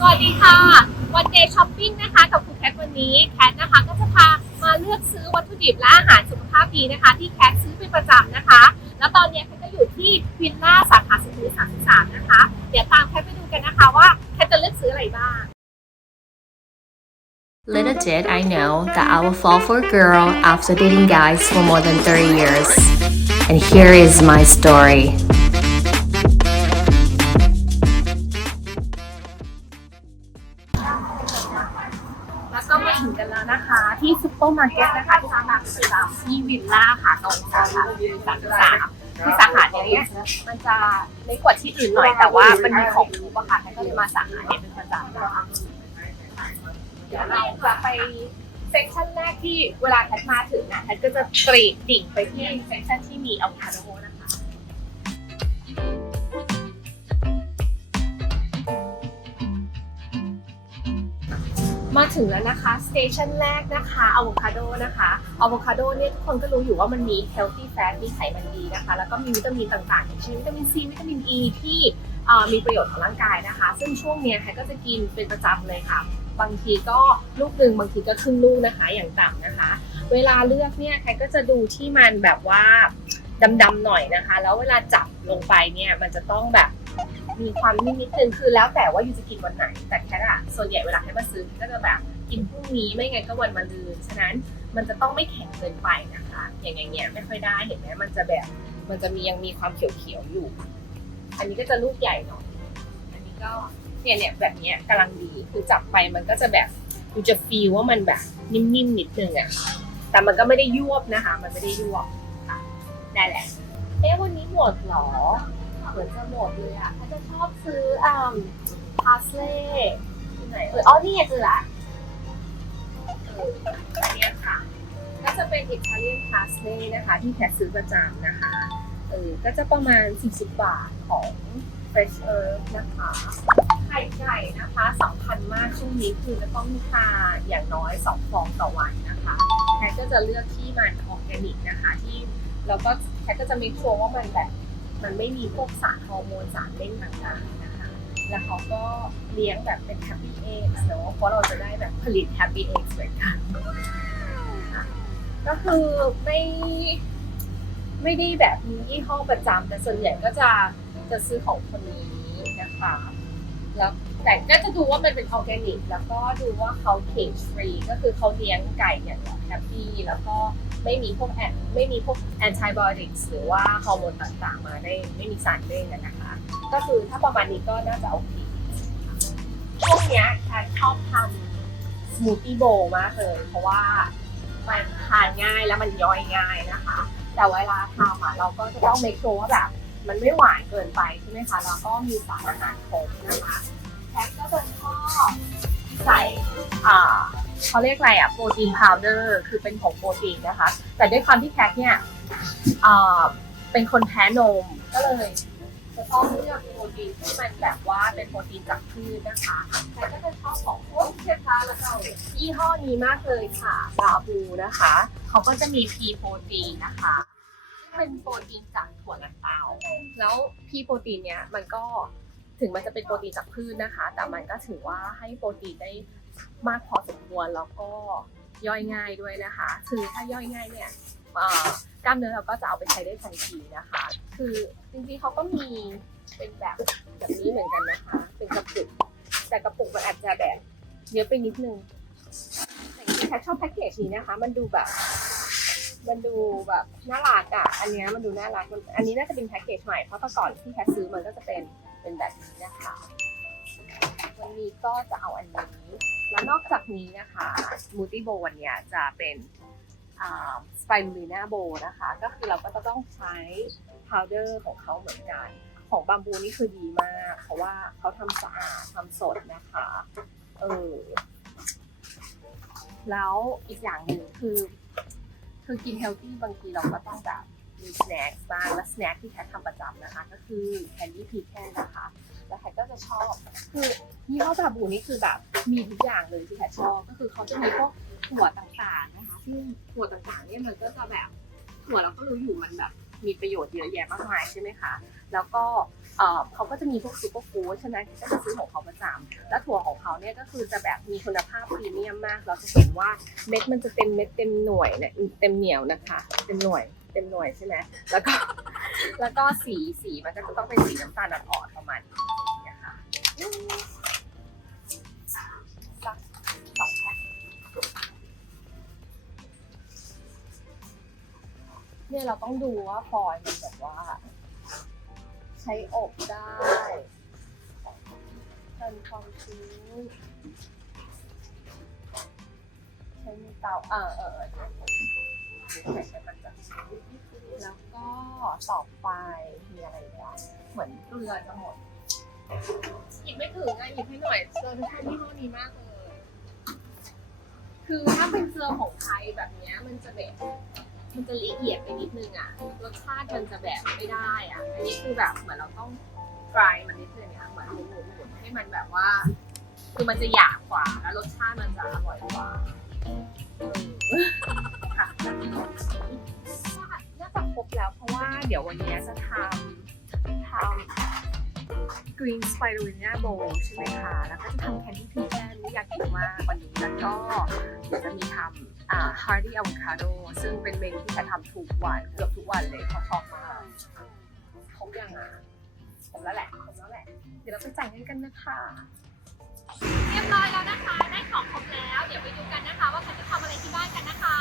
สวัสดีค่ะ วันเดย์ช้อปปิ้งนะคะ กับคุณแคทวันนี้แคทนะคะก็จะพามาเลือกซื้อวัตถุดิบและอาหารสุขภาพดีนะคะ ที่แคทซื้อเป็นประจำนะคะ แล้วตอนนี้แคทก็อยู่ที่วินล่าสาขาสุขุมวิท33 นะคะ เดี๋ยวตามแคทไปดูกันนะคะว่าแคทจะเลือกซื้ออะไรบ้าง Little did I know that I would fall for a girl after dating guys for more than 30 years. And here is my story. ปเปอร์มาร์เก็ตนะคะที่สาขาสุสามที่วิลล่าค่ะตรงสาขาวิลล่าสามคือสาขาเนี้ยมันจะเล็กกว่าที่อื่นหน่อยแต่ว่ามันมีของทุกอะค่ะแค่ก็เลยมาสาขาเนี้ยเป็นประจำนะคะเดี๋ยวเราจะไปเซสชันแรกที่เวลาแพทมาถึงนะแพทก็จะกรีดดิ่งไปที่เซสชันที่มีอะโวคาโดนะคะ มาถึงแล้วนะคะสเตชันแรกนะคะอะโวคาโดนะคะอะโวคาโดเนี่ยทุกคนก็รู้อยู่ว่ามันมี healthy fat มีไขมันดีนะคะ แล้วก็มีวิตามินต่างๆอย่างเช่นวิตามินซีวิตามินอ e ีที่มีประโยชน์ต่อร่างกายนะคะ ซึ่งช่วงเนี้ยแพทก็จะกินเป็นประจำเลยค่ะ บางทีก็ลูกหนึ่งบางทีก็ครึ่งลูกนะคะอย่างต่ำนะคะ เวลาเลือกเนี่ยแพทก็จะดูที่มันแบบว่าดำๆหน่อยนะคะ แล้วเวลาจับลงไปเนี่ยมันจะต้องแบบ มีความนิ่มนิดนึงคือแล้วแต่ว่าอยู่จะกินวันไหน แต่แค่อะส่วนใหญ่เวลาแค่มาซื้อก็จะแบบกินพรุ่งนี้ไม่งั้นก็วันมะรืนฉะนั้นมันจะต้องไม่แข็งเกินไปนะคะ อย่างเงี้ยไม่ค่อยได้เห็นไหมมันจะแบบมันจะมียังมีความเขียวๆอยู่ อันนี้ก็จะลูกใหญ่หน่อยอันนี้ก็เนี่ยเนี่ยแบบเนี้ยกำลังดีคือจับไปมันก็จะแบบอยู่จะฟีลว่ามันแบบนิ่มๆนิดนึงอะแต่มันก็ไม่ได้ยวบนะคะ มันไม่ได้ยวบได้แหละเอ๊ะวันนี้หมดหรอ เหมือนจะหมดเลยอะเขาจะชอบซื้ออ่าพาสเล่ที่ไหนเอออ๋อนี่ไงเจอละเอออันเนี้ยค่ะก็จะเป็นอิตาเลียนพาสเล่นะคะ ที่แพทซื้อประจำนะคะเออก็จะประมาณ 40 บาทของ Fresh Earth นะคะไข่ไก่นะคะสำคัญมากช่วงนี้คือจะต้องทานอย่างน้อย 2 ฟองต่อวันนะคะแพทก็จะเลือกที่มันออร์แกนิกนะคะที่แล้วก็แพทก็จะมีชัวร์ว่ามันแบบ มันไม่มีพวกสารฮอร์โมนสารเล่นต่างๆนะคะ แล้วเขาก็เลี้ยงแบบเป็น happy eggs เนอะเพราะเราจะได้แบบผลิต happy eggs เหมือนกันก็คือไม่ไม่ได้แบบมียี่ห้อประจำแต่ส่วนใหญ่ก็จะจะซื้อของคนนี้นะคะแล้วแต่ก็จะดูว่ามันเป็นออร์แกนิก แล้วก็ดูว่าเขา cage free ก็คือเขาเลี้ยงไก่อย่างแบบ happy แล้วก็ ไม่มีพวกแอนไม่มีพวก antibiotics หรือว่าฮอร์โมนต่างๆ มาได้ไม่มีสารเล่นนะคะ ก็คือถ้าประมาณนี้ก็น่าจะโอเคช่วงเนี้ยแคนชอบทำสมูทตี้โบมากเลยเพราะว่ามันทานง่ายแล้วมันย่อยง่ายนะคะ แต่เวลาทำอะเราก็จะต้อง make sure ว่าแบบมันไม่หวานเกินไปใช่ไหมคะแล้วก็มีสารอาหารครบนะคะแพทก็จะชอบใส่อ่า เขาเรียกอะไรอะโปรตีนพาวเดอร์คือเป็นผงโปรตีนนะคะ แต่ด้วยความที่แพทเนี่ยอ่าเป็นคนแพ้นมก็เลยจะต้องเลือกโปรตีนที่มันแบบว่าเป็นโปรตีนจากพืชนะคะแพทก็จะชอบของพวกเชฟคะแล้วก็ยี่ห้อนี้มากเลยค่ะลาบูนะคะเขาก็จะมีพีโปรตีนนะคะเป็นโปรตีนจากถั่วลันเตาแล้วพีโปรตีนเนี้ยมันก็ ถึงมันจะเป็นโปรตีนจากพืชนะคะ แต่มันก็ถือว่าให้โปรตีนได้มากพอสมควรแล้วก็ย่อยง่ายด้วยนะคะคือถ้าย่อยง่ายเนี่ยกล้ามเนื้อเราก็จะเอาไปใช้ได้ทันทีนะคะ คือจริงๆเขาก็มีเป็นแบบแบบนี้เหมือนกันนะคะ เป็นกระปุก แต่กระปุกมันอาจจะแบบเยอะไปนิดนึงแต่จริงๆแพทชอบแพ็กเกจนี้นะคะ มันดูแบบ มันดูแบบน่ารักอะอันนี้มันดูน่ารักอันนี้น่าจะเป็นแพ็กเกจใหม่เพราะแต่ก่อนที่แพทซื้อมันก็จะเป็น เป็นแบบนี้นะคะวันนี้ก็จะเอาอันนี้ แล้วนอกจากนี้นะคะมูตี้โบวันเนี้ยจะเป็นสไปรูลิน่าโบนะคะ ก็คือเราก็จะต้องใช้พาวเดอร์ของเขาเหมือนกัน ของบามบูนี่คือดีมาก เพราะว่าเขาทำสะอาดทำสดนะคะเออแล้วอีกอย่างหนึ่งคือ คือกินเฮลตี้บางทีเราก็ต้องแบบ มีสแน็คบ้างและสแน็คที่แคททำประจำนะคะ ก็คือแคนดี้พีแคนนะคะ แล้วแคทก็จะชอบคือยี่ห้อบาบูนี่คือแบบมีทุกอย่างเลยที่แคทชอบก็คือเขาจะมีพวกถั่วต่างๆนะคะซึ่งถั่วต่างๆเนี่ยมันก็จะแบบถั่วเราก็รู้อยู่มันแบบมีประโยชน์เยอะแยะมากมายใช่ไหมคะ แล้วก็เขาก็จะมีพวกซูเปอร์ฟู้ด ฉะนั้นก็จะซื้อของเขาประจำและถั่วของเขาเนี่ยก็คือจะแบบมีคุณภาพพรีเมียมมาก เราจะเห็นว่าเม็ดมันจะเต็มเม็ดเต็มหน่วยเนี่ยเต็มเหนียวนะคะ เต็มหน่วย ต็มหน่วยใช่ไหมแล้วก็แล้วก็สีสีมันก็จะต้องเป็นสีน้ำตาลอ่อนๆประมาณนี้นะคะสักสองแพ็คเนี่ยเราต้องดูว่าฟอยล์มันแบบว่า ใช้อบได้ทำความชื้นใช้มีเตาเออเออ แล้วก็ต่อไปมีอะไรบ้างเหมือนเกลือจะหมดหยิบไม่ถึงอะหยิบให้หน่อยเกลือชอบยี่ห้อนี้มากเลย คือถ้าเป็นเกลือของไทยแบบเนี้ยมันจะแบบมันจะละเอียดไปนิดนึงอะรสชาติมันจะแบบไม่ได้อะ อันนี้คือแบบเหมือนเราต้องกรายมันนิดนึงอะเหมือนหมุนหมุนๆให้มันแบบว่า คือมันจะหยาบกว่าแล้วรสชาติมันจะอร่อยกว่า กรีนสไปรูลิน่าโบใช่ไหมคะ แล้วก็จะทำแคนดี้พีแอนอยากกินมากวันนี้แล้วก็จะมีทำอ่าฮาร์ดี้อะโวคาโดซึ่งเป็นเมนที่จะทำทุกวันเกือบทุกวันเลยชอบมากครบยังอะครบแล้วแหละครบแล้วแหละ เดี๋ยวเราไปจ่ายเงินกันนะคะเรียบร้อยแล้วนะคะ ได้ของครบแล้ว เดี๋ยวไปดูกันนะคะ ว่าเขาจะทำอะไรที่บ้านกันนะคะ